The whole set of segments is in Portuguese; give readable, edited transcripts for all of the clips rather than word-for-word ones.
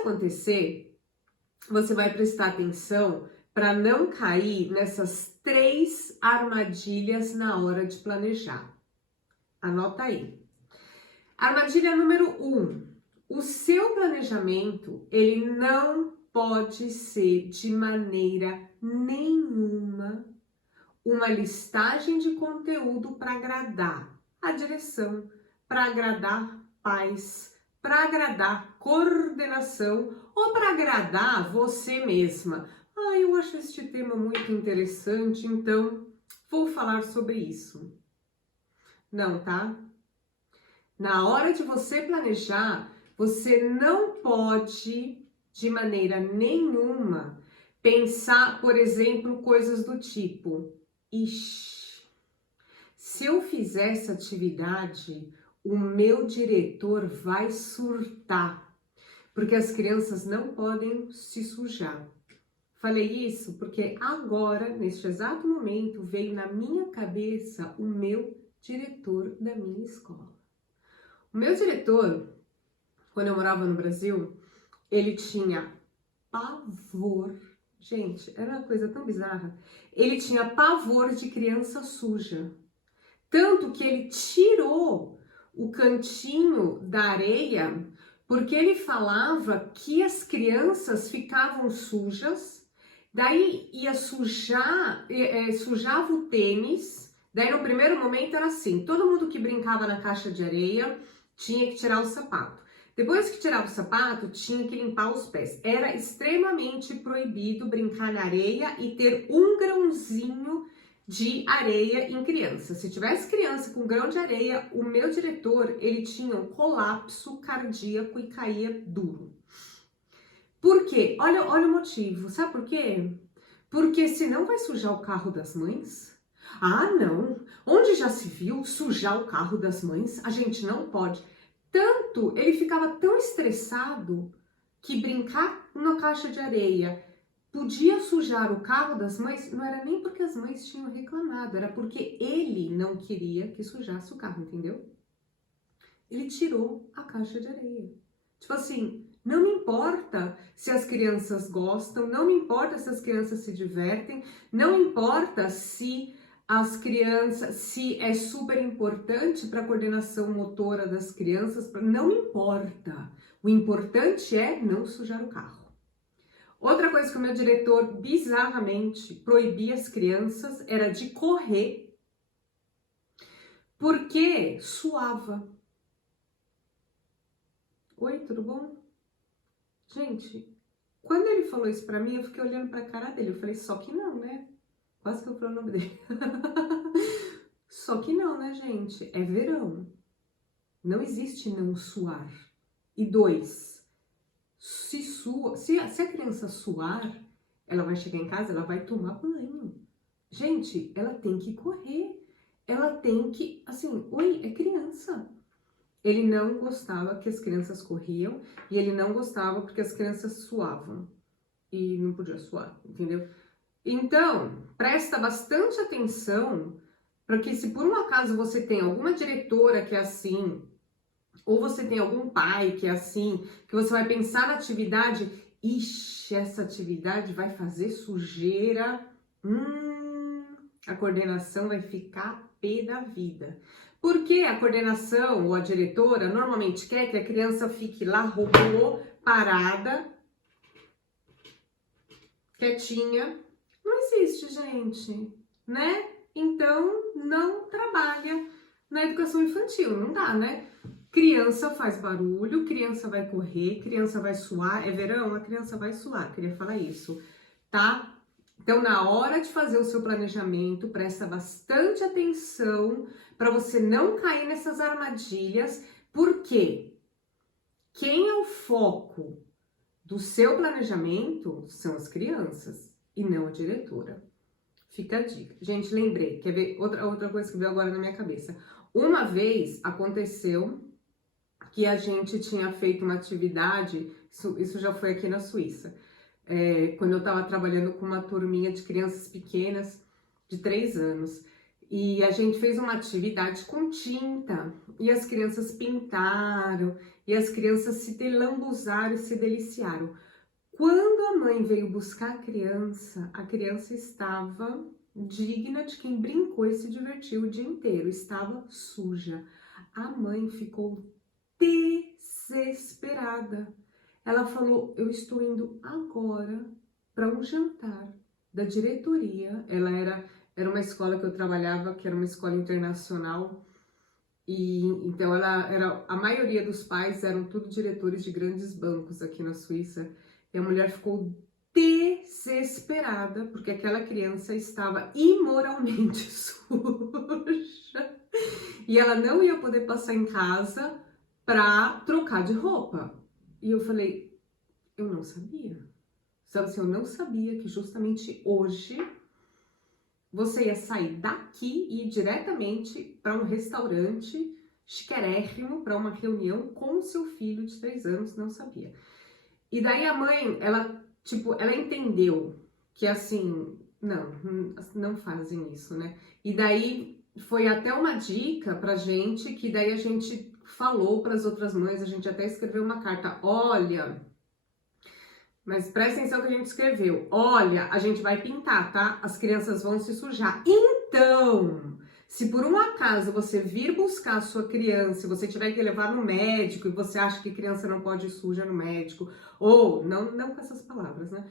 acontecer, você vai prestar atenção para não cair nessas 3 armadilhas na hora de planejar. Anota aí. Armadilha número 1. O seu planejamento, ele não pode ser de maneira nenhuma uma listagem de conteúdo para agradar a direção, para agradar pais, para agradar coordenação ou para agradar você mesma. Eu acho este tema muito interessante, então vou falar sobre isso. Não, tá? Na hora de você planejar, você não pode, de maneira nenhuma, pensar, por exemplo, coisas do tipo: ixi, se eu fizer essa atividade, o meu diretor vai surtar, porque as crianças não podem se sujar. Falei isso porque agora, neste exato momento, veio na minha cabeça o meu diretor da minha escola. O meu diretor, quando eu morava no Brasil, ele tinha pavor. Gente, era uma coisa tão bizarra. Ele tinha pavor de criança suja. Tanto que ele tirou o cantinho da areia, porque ele falava que as crianças ficavam sujas, daí ia sujar, sujava o tênis. Daí no primeiro momento era assim, todo mundo que brincava na caixa de areia tinha que tirar o sapato. Depois que tirava o sapato, tinha que limpar os pés. Era extremamente proibido brincar na areia e ter um grãozinho de areia em criança. Se tivesse criança com grão de areia, o meu diretor, ele tinha um colapso cardíaco e caía duro. Por quê? Olha o motivo. Sabe por quê? Porque senão vai sujar o carro das mães. Não. Onde já se viu sujar o carro das mães? A gente não pode. Tanto, ele ficava tão estressado que brincar na caixa de areia podia sujar o carro das mães, não era nem porque as mães tinham reclamado, era porque ele não queria que sujasse o carro, entendeu? Ele tirou a caixa de areia. Tipo assim, não me importa se as crianças gostam, não me importa se as crianças se divertem, não importa se as crianças, se é super importante para a coordenação motora das crianças, não me importa. O importante é não sujar o carro. Outra coisa que o meu diretor bizarramente proibia as crianças era de correr, porque suava. Oi, tudo bom? Gente, quando ele falou isso pra mim, eu fiquei olhando pra cara dele. Eu falei, só que não, né? Quase que eu falei o nome dele. Só que não, né, gente? É verão. Não existe não suar. E 2, se a criança suar, ela vai chegar em casa, ela vai tomar banho. Gente, ela tem que correr. Ela tem que, assim, oi, é criança. Ele não gostava que as crianças corriam e ele não gostava porque as crianças suavam e não podia suar, entendeu? Então, presta bastante atenção para que se por um acaso você tem alguma diretora que é assim, ou você tem algum pai que é assim, que você vai pensar na atividade, ixi, essa atividade vai fazer sujeira, a coordenação vai ficar pé da vida. Porque a coordenação ou a diretora normalmente quer que a criança fique lá, robô, parada, quietinha. Não existe, gente, né? Então, não trabalha na educação infantil, não dá, né? Criança faz barulho, criança vai correr, criança vai suar. É verão? A criança vai suar, queria falar isso, tá? Então, na hora de fazer o seu planejamento, presta bastante atenção para você não cair nessas armadilhas, porque quem é o foco do seu planejamento são as crianças e não a diretora. Fica a dica. Gente, lembrei, quer ver outra coisa que veio agora na minha cabeça. Uma vez aconteceu que a gente tinha feito uma atividade, isso já foi aqui na Suíça, quando eu estava trabalhando com uma turminha de crianças pequenas, de 3 anos. E a gente fez uma atividade com tinta, e as crianças pintaram, e as crianças se delambuzaram e se deliciaram. Quando a mãe veio buscar a criança estava digna de quem brincou e se divertiu o dia inteiro, estava suja. A mãe ficou desesperada. Ela falou, eu estou indo agora para um jantar da diretoria. Ela era uma escola que eu trabalhava, que era uma escola internacional, e então a maioria dos pais eram tudo diretores de grandes bancos aqui na Suíça, e a mulher ficou desesperada, porque aquela criança estava imoralmente suja, e ela não ia poder passar em casa para trocar de roupa. E eu falei, eu não sabia. Sabe assim, eu não sabia que justamente hoje você ia sair daqui e ir diretamente para um restaurante chiquérrimo, para uma reunião com o seu filho de 3 anos, não sabia. E daí a mãe, ela entendeu que assim, não fazem isso, né? E daí foi até uma dica pra gente, que daí a gente falou para as outras mães, a gente até escreveu uma carta, olha, mas presta atenção que a gente escreveu. Olha, a gente vai pintar, tá? As crianças vão se sujar. Então, se por um acaso você vir buscar a sua criança, se você tiver que levar no médico e você acha que criança não pode ir suja no médico, ou, não com essas palavras, né?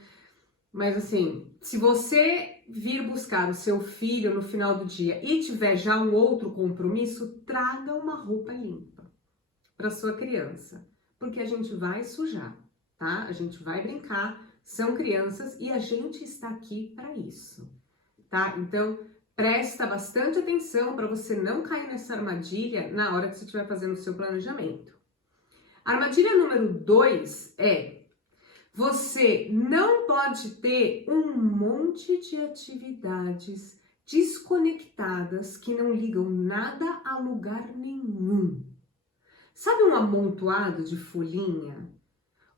Mas assim, se você vir buscar o seu filho no final do dia e tiver já um outro compromisso, traga uma roupa limpa para sua criança, porque a gente vai sujar. Tá? A gente vai brincar, são crianças e a gente está aqui para isso, tá? Então, presta bastante atenção para você não cair nessa armadilha na hora que você estiver fazendo o seu planejamento. Armadilha número 2 é: você não pode ter um monte de atividades desconectadas que não ligam nada a lugar nenhum. Sabe um amontoado de folhinha?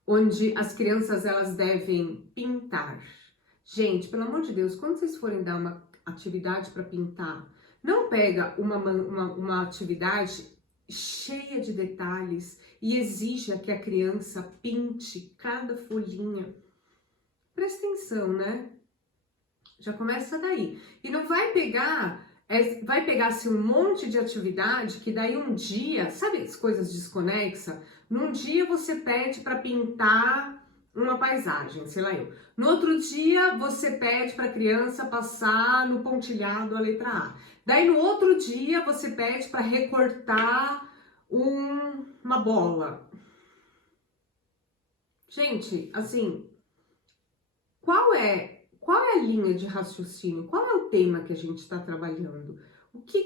Onde as crianças elas devem pintar. Gente, pelo amor de Deus, quando vocês forem dar uma atividade para pintar, não pega uma atividade cheia de detalhes e exija que a criança pinte cada folhinha. Presta atenção, né? Já começa daí. E não vai pegar... vai pegar-se um monte de atividade que daí um dia, sabe as coisas desconexas? Num dia você pede para pintar uma paisagem, sei lá eu. No outro dia você pede para a criança passar no pontilhado a letra A. Daí no outro dia você pede para recortar uma bola. Gente, assim, qual é a linha de raciocínio? Qual é o tema que a gente está trabalhando? O que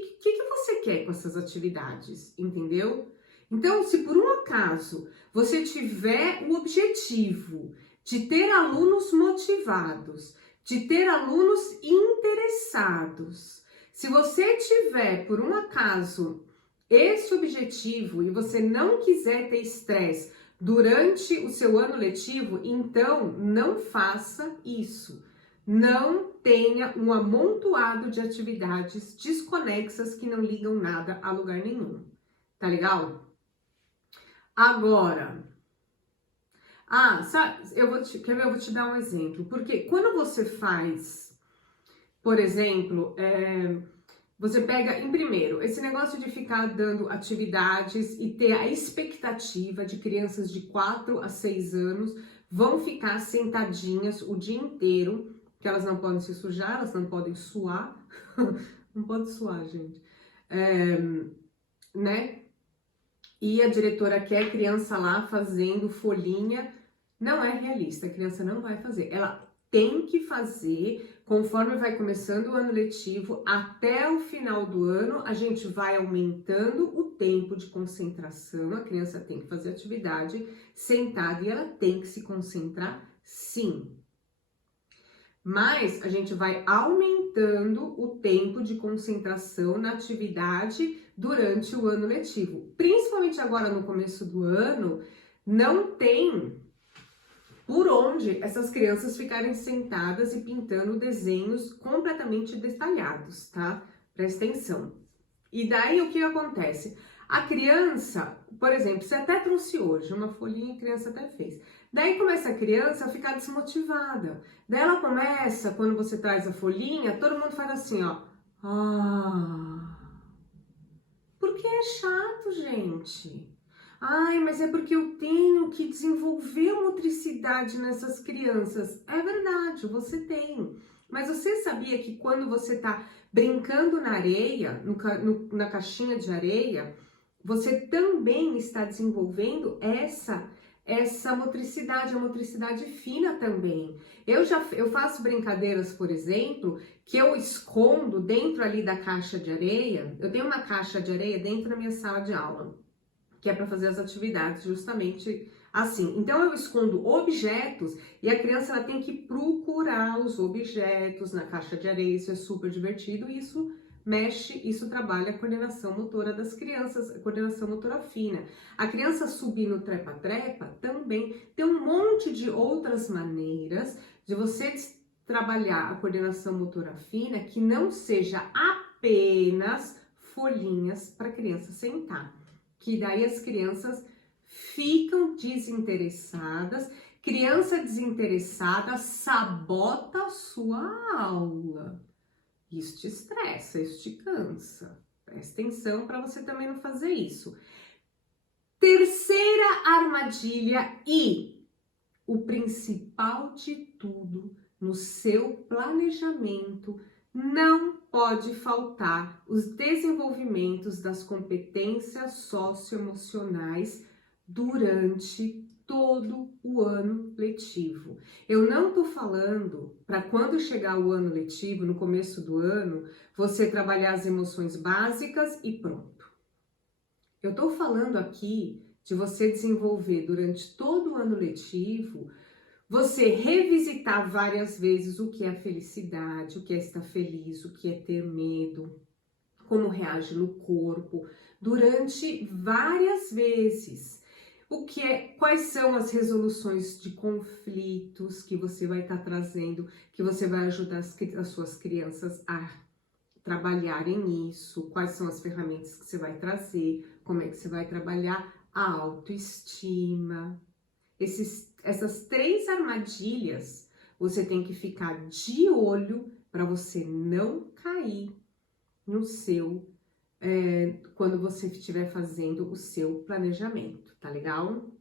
você quer com essas atividades, entendeu? Então, se por um acaso você tiver o objetivo de ter alunos motivados, de ter alunos interessados, se você tiver, por um acaso, esse objetivo e você não quiser ter estresse durante o seu ano letivo, então não faça isso. Não tenha um amontoado de atividades desconexas que não ligam nada a lugar nenhum. Tá legal? Agora, sabe, eu vou te dar um exemplo. Porque quando você faz, por exemplo, você pega, em primeiro, esse negócio de ficar dando atividades e ter a expectativa de crianças de 4 a 6 anos vão ficar sentadinhas o dia inteiro, que elas não podem se sujar, elas não podem suar. Não pode suar, gente. Né? E a diretora quer a criança lá fazendo folhinha. Não é realista, a criança não vai fazer. Ela tem que fazer conforme vai começando o ano letivo, até o final do ano, a gente vai aumentando o tempo de concentração. A criança tem que fazer atividade sentada e ela tem que se concentrar, sim. Mas a gente vai aumentando o tempo de concentração na atividade durante o ano letivo. Principalmente agora no começo do ano, não tem por onde essas crianças ficarem sentadas e pintando desenhos completamente detalhados, tá? Presta atenção. E daí o que acontece? A criança, por exemplo, você até trouxe hoje uma folhinha, a criança até fez. Daí começa a criança a ficar desmotivada. Daí ela começa, quando você traz a folhinha, todo mundo faz assim, ó. Ah, porque é chato, gente. Ai, mas é porque eu tenho que desenvolver motricidade nessas crianças. É verdade, você tem. Mas você sabia que quando você tá brincando na areia, na caixinha de areia, você também está desenvolvendo essa motricidade, a motricidade fina também. Eu faço brincadeiras, por exemplo, que eu escondo dentro ali da caixa de areia. Eu tenho uma caixa de areia dentro da minha sala de aula, que é para fazer as atividades justamente assim. Então eu escondo objetos e a criança ela tem que procurar os objetos na caixa de areia. Isso é super divertido e isso trabalha a coordenação motora das crianças, a coordenação motora fina. A criança subir no trepa-trepa também tem um monte de outras maneiras de você trabalhar a coordenação motora fina que não seja apenas folhinhas para a criança sentar. Que daí as crianças ficam desinteressadas. Criança desinteressada sabota a sua aula. Isso te estressa, isso te cansa. Presta atenção para você também não fazer isso. Terceira armadilha e o principal de tudo no seu planejamento não pode faltar os desenvolvimentos das competências socioemocionais durante todo o ano letivo. Eu não tô falando para quando chegar o ano letivo, no começo do ano, você trabalhar as emoções básicas e pronto. Eu tô falando aqui de você desenvolver durante todo o ano letivo, você revisitar várias vezes o que é felicidade, o que é estar feliz, o que é ter medo, como reage no corpo, durante várias vezes. Quais são as resoluções de conflitos que você vai estar trazendo, que você vai ajudar as suas crianças a trabalharem nisso, quais são as ferramentas que você vai trazer, como é que você vai trabalhar a autoestima. Essas 3 armadilhas você tem que ficar de olho para você não cair no quando você estiver fazendo o seu planejamento, tá legal?